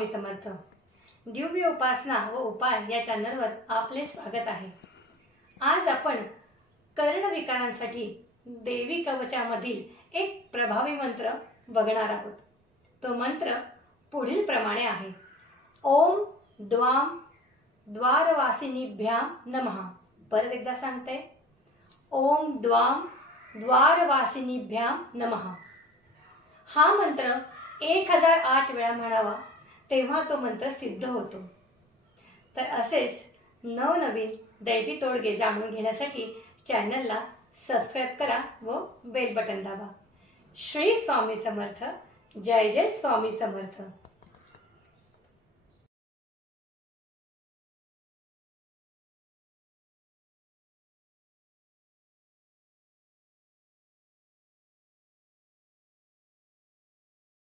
स्वामी समर्थ। दिव्य उपासना व उपाय या चॅनलवर आपले स्वागत आहे। आज आपण कर्णविकारांसाठी देवी कवचामधील एक प्रभावी मंत्र बघणार आहोत। तो मंत्र पुढील प्रमाणे आहे। ओम द्वाम द्वारवासिनीभ्याम नमः। परत एकदा सांगते, ओम द्वाम द्वारवासिनीभ्याम नमः। हा मंत्र 1008 वेळा म्हणावा, तेव्हा तो मंत्र सिद्ध होतो। तर असेच नवनवीन दैवी तोडगे जाणून घेण्यासाठी चॅनलला सबस्क्राइब करा व बेल बटन दाबा। श्री स्वामी समर्थ। जय जय स्वामी समर्थ।